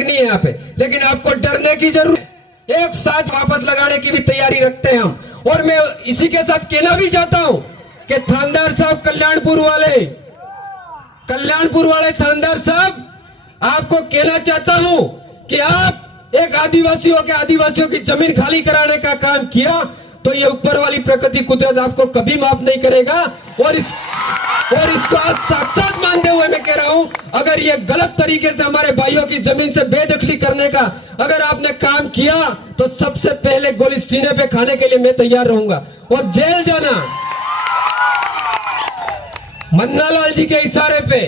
नहीं है यहाँ पे, लेकिन आपको डरने की जरूरत है। एक साथ वापस लगाने की भी तैयारी रखते हैं हम। और मैं इसी के साथ कहना भी चाहता हूं कि थानेदार साहब, कल्याणपुर वाले थानेदार साहब, आपको कहना चाहता हूं कि आप एक आदिवासियों की जमीन खाली कराने का काम किया तो ये ऊपर वाली प्रकृति कुदरत आपको कभी माफ नहीं करेगा। और इसको आज साक्षात मानते हुए मैं कह रहा हूं, अगर ये गलत तरीके से हमारे भाइयों की जमीन से बेदखली करने का अगर आपने काम किया तो सबसे पहले गोली सीने पे खाने के लिए मैं तैयार रहूंगा। और जेल जाना, मन्नालाल जी के इशारे पे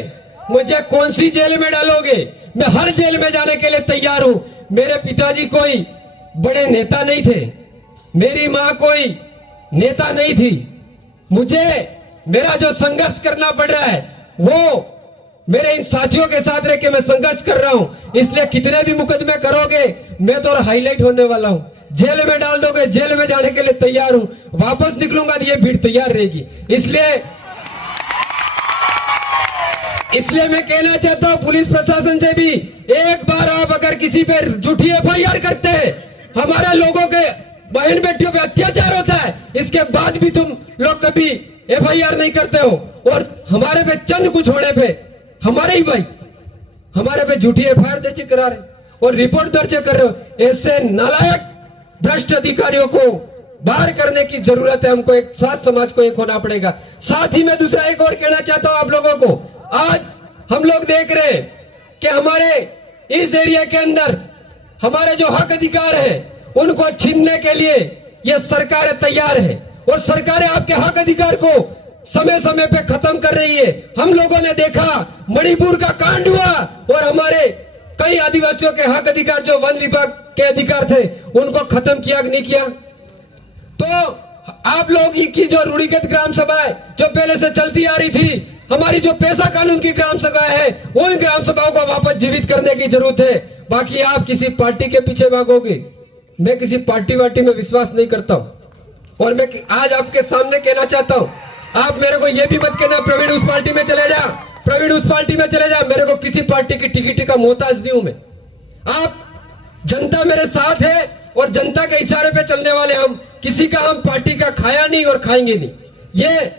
मुझे कौन सी जेल में डालोगे, मैं हर जेल में जाने के लिए तैयार हूं। मेरे पिताजी कोई बड़े नेता नहीं थे, मेरी मां कोई नेता नहीं थी। मुझे मेरा जो संघर्ष करना पड़ रहा है वो मेरे इन साथियों के साथ रह के मैं संघर्ष कर रहा हूं। इसलिए कितने भी मुकदमे करोगे मैं तो हाईलाइट होने वाला हूं। जेल में डाल दोगे, जेल में जाने के लिए तैयार हूं। वापस निकलूंगा तो ये भीड़ तैयार रहेगी। इसलिए मैं कहना चाहता हूं पुलिस प्रशासन से भी, एक बार आप अगर किसी पे झूठी एफआईआर करते हैं, हमारे लोगों के बहन बेटियों पे अत्याचार होता है, इसके बाद भी तुम लोग कभी एफआईआर नहीं करते हो। और हमारे पे चंद कुछ होने पे हमारे ही भाई हमारे पे झूठी एफआईआर दर्ज करा रहे और रिपोर्ट दर्ज कर रहे हो। ऐसे नालायक भ्रष्ट अधिकारियों को बाहर करने की जरूरत है। हमको एक साथ समाज को एक होना पड़ेगा। साथ ही मैं दूसरा एक और कहना चाहता हूं आप लोगों को, आज हम लोग देख रहे हैं कि हमारे इस एरिया के अंदर हमारे जो हक अधिकार है उनको छीनने के लिए ये सरकार तैयार है। और सरकारें आपके हक अधिकार को समय समय पे खत्म कर रही है। हम लोगों ने देखा मणिपुर का कांड हुआ और हमारे कई आदिवासियों के हक अधिकार जो वन विभाग के अधिकार थे उनको खत्म किया नहीं किया। तो आप लोग की जो रूढ़िगत ग्राम सभाएं जो पहले से चलती आ रही थी, हमारी जो पैसा कानून की ग्राम सभा है, उन ग्राम सभाओं को वापस जीवित करने की जरूरत है। बाकी आप किसी पार्टी के पीछे भागोगे, मैं किसी पार्टी वार्टी में विश्वास नहीं करता हूं। और मैं आज आपके सामने कहना चाहता हूं, आप मेरे को यह भी मत कहना प्रवीण उस पार्टी में चले जा, प्रवीण उस पार्टी में चले जा। मेरे को किसी पार्टी की टिकट का मोहताज नहीं हूं मैं। आप जनता मेरे साथ है और जनता के इशारे पे चलने वाले हम। किसी का हम पार्टी का खाया नहीं और खाएंगे नहीं ये।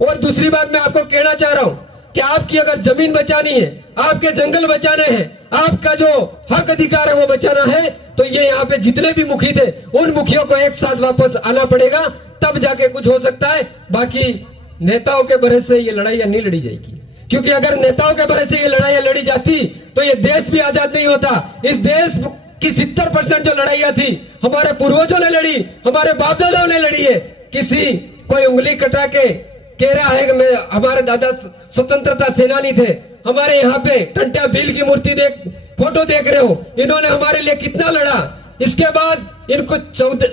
और दूसरी बात मैं आपको कहना चाह रहा हूं कि आपकी अगर जमीन बचानी है, आपके जंगल बचाने हैं, आपका जो हक अधिकार है वो बचाना है, तो ये यहाँ पे जितने भी मुखी थे उन मुखियों को एक साथ वापस आना पड़ेगा, तब जाके कुछ हो सकता है। बाकी नेताओं के भरोसे से ये लड़ाइयां नहीं लड़ी जाएगी, क्योंकि अगर नेताओं के भरोसे से ये लड़ाइयां लड़ी जाती तो ये देश भी आजाद नहीं होता। इस देश की 70% जो लड़ाइयां थी हमारे पूर्वजों ने लड़ी, हमारे बाप दादाओं ने लड़ी है। किसी कोई उंगली कटा के कह रहा है कि मैं हमारे दादा स्वतंत्रता सेनानी थे। हमारे यहाँ पे टंट्या भील की मूर्ति फोटो देख रहे हो, इन्होंने हमारे लिए कितना लड़ा। इसके बाद इनको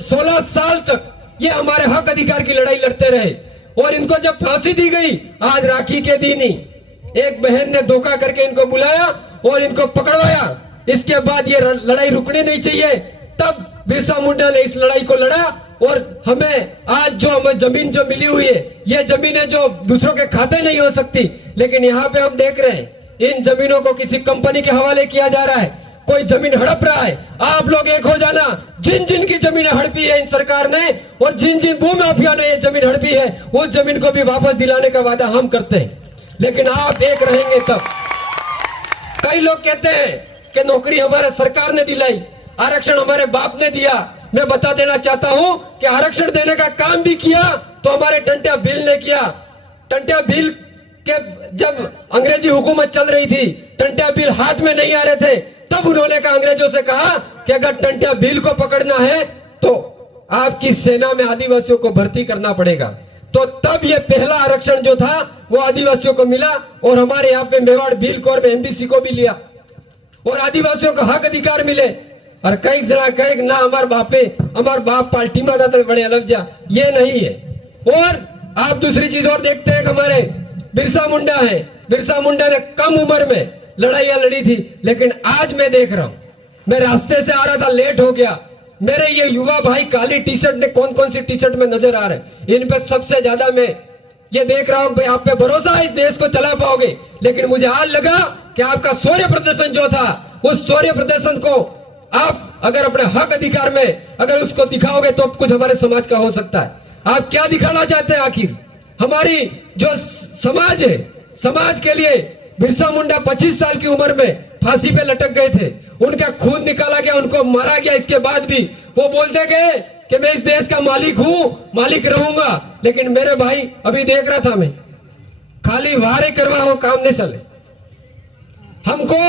16 साल तक ये हमारे हक अधिकार की लड़ाई लड़ते रहे और इनको जब फांसी दी गई, आज राखी के दिन ही एक बहन ने धोखा करके इनको बुलाया और इनको पकड़वाया। इसके बाद ये लड़ाई रुकनी नहीं चाहिए। तब बिरसा मुंडा ने इस लड़ाई को लड़ा और हमें आज जो हमें जमीन जो मिली हुई है, ये जमीनें जो दूसरों के खाते नहीं हो सकती, लेकिन यहाँ पे हम देख रहे हैं इन जमीनों को किसी कंपनी के हवाले किया जा रहा है। कोई जमीन हड़प रहा है। आप लोग एक हो जाना, जिन जिन की जमीनें हड़पी है इन सरकार ने और जिन जिन भू माफिया ने ये जमीन हड़पी है, उस जमीन को भी वापस दिलाने का वादा हम करते हैं। लेकिन आप एक रहेंगे तब। कई लोग कहते हैं कि नौकरी हमारे सरकार ने दिलाई, आरक्षण हमारे बाप ने दिया। मैं बता देना चाहता हूं कि आरक्षण देने का काम भी किया तो हमारे टंट्या भील ने किया। टंट्या भील के जब अंग्रेजी हुकूमत चल रही थी, टंट्या भील हाथ में नहीं आ रहे थे, तब उन्होंने कहा अंग्रेजों से कहा कि अगर टंट्या भील को पकड़ना है तो आपकी सेना में आदिवासियों को भर्ती करना पड़ेगा। तो तब ये पहला आरक्षण जो था वो आदिवासियों को मिला और हमारे यहाँ पे मेवाड़ भील कोर में एमबीसी को भी लिया और आदिवासियों को हक अधिकार मिले। और कई जरा कई ना हमार बाप पार्टी में आता बड़े अलग जा, ये नहीं है। और आप दूसरी चीज और देखते हैं, हमारे बिरसा मुंडा है, बिरसा मुंडा ने कम उम्र में लड़ाइयां लड़ी थी, लेकिन आज मैं देख रहा हूं, मैं रास्ते से आ रहा था, लेट हो गया, मेरे ये युवा भाई काली टी शर्ट में कौन कौन सी टी शर्ट में नजर आ रहे हैं, इन पे सबसे ज्यादा मैं ये देख रहा हूं भाई आप पे भरोसा है इस देश को चला पाओगे। लेकिन मुझे आज लगा कि आपका शौर्य प्रदर्शन जो था उस शौर्य प्रदर्शन को आप अगर अपने हक अधिकार में अगर उसको दिखाओगे तो कुछ हमारे समाज का हो सकता है। आप क्या दिखाना चाहते हैं आखिर? हमारी जो समाज है, समाज के लिए बिरसा मुंडा 25 साल की उम्र में फांसी पे लटक गए थे, उनका खून निकाला गया, उनको मारा गया, इसके बाद भी वो बोलते गए कि मैं इस देश का मालिक हूं, मालिक रहूंगा। लेकिन मेरे भाई, अभी देख रहा था मैं, खाली वारे करवाओ काम नहीं चले। हमको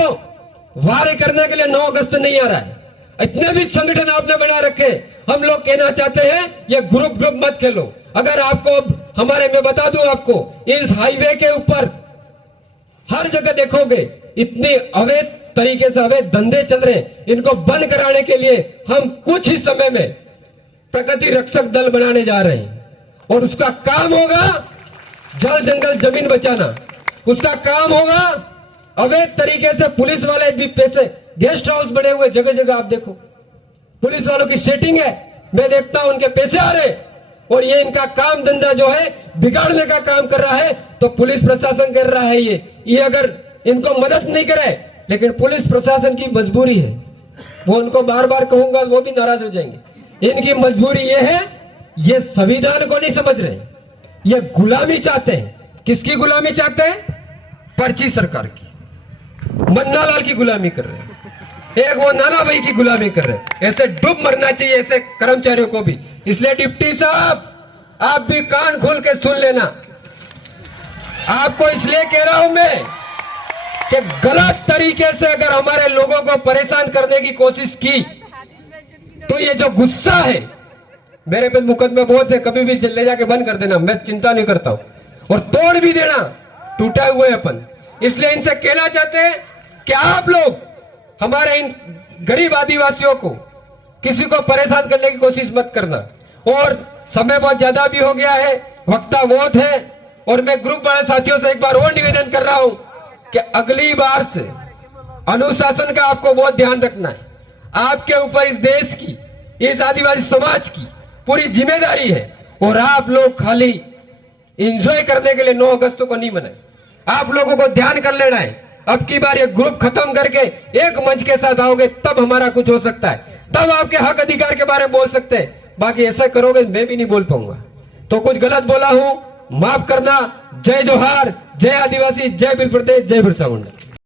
वारे करने के लिए 9 अगस्त नहीं आ रहा है। इतने भी संगठन आपने बना रखे। हम लोग कहना चाहते हैं ये ग्रुप मत खेलो। अगर आपको हमारे, मैं बता दूं आपको, इस हाईवे के ऊपर हर जगह देखोगे इतने अवैध तरीके से अवैध धंधे चल रहे हैं। इनको बंद कराने के लिए हम कुछ ही समय में प्रकृति रक्षक दल बनाने जा रहे हैं और उसका काम होगा जल जंगल जमीन बचाना। उसका काम होगा अवैध तरीके से पुलिस वाले भी पैसे, गेस्ट हाउस बने हुए जगह जगह आप देखो, पुलिस वालों की सेटिंग है, मैं देखता हूं उनके पैसे आ रहे और ये इनका काम धंधा जो है बिगाड़ने का काम कर रहा है। तो पुलिस प्रशासन कर रहा है ये अगर इनको मदद नहीं करे, लेकिन पुलिस प्रशासन की मजबूरी है, वो उनको बार बार कहूंगा वो भी नाराज हो जाएंगे। इनकी मजबूरी ये है, ये संविधान को नहीं समझ रहे, ये गुलामी चाहते हैं। किसकी गुलामी चाहते हैं? पर्ची सरकार की, मन्नालाल की गुलामी कर रहे हैं, एक वो नाना भाई की गुलामी कर रहे हैं। ऐसे डूब मरना चाहिए ऐसे कर्मचारियों को भी। इसलिए डिप्टी साहब, आप भी कान खोल के सुन लेना। आपको इसलिए कह रहा हूं मैं कि गलत तरीके से अगर हमारे लोगों को परेशान करने की कोशिश की तो ये जो गुस्सा है, मेरे पे मुकदमे बहुत है, कभी भी ले जाके बंद कर देना, मैं चिंता नहीं करता हूं, और तोड़ भी देना, टूटा हुए अपन। इसलिए इनसे कहना चाहते हैं कि आप लोग हमारे इन गरीब आदिवासियों को, किसी को परेशान करने की कोशिश मत करना। और समय बहुत ज्यादा भी हो गया है, वक्ता बहुत है, और मैं ग्रुप वाले साथियों से एक बार और निवेदन कर रहा हूं कि अगली बार से अनुशासन का आपको बहुत ध्यान रखना है। आपके ऊपर इस देश की, इस आदिवासी समाज की पूरी जिम्मेदारी है, और आप लोग खाली एंजॉय करने के लिए 9 अगस्त को नहीं मनाए। आप लोगों को ध्यान कर लेना है। अब की बार ये ग्रुप खत्म करके एक मंच के साथ आओगे तब हमारा कुछ हो सकता है, तब आपके हक अधिकार के बारे में बोल सकते हैं। बाकी ऐसा करोगे मैं भी नहीं बोल पाऊंगा। तो कुछ गलत बोला हूं, माफ करना। जय जोहार, जय आदिवासी, जय वीर प्रदेश, जय बिरसा मुंडा।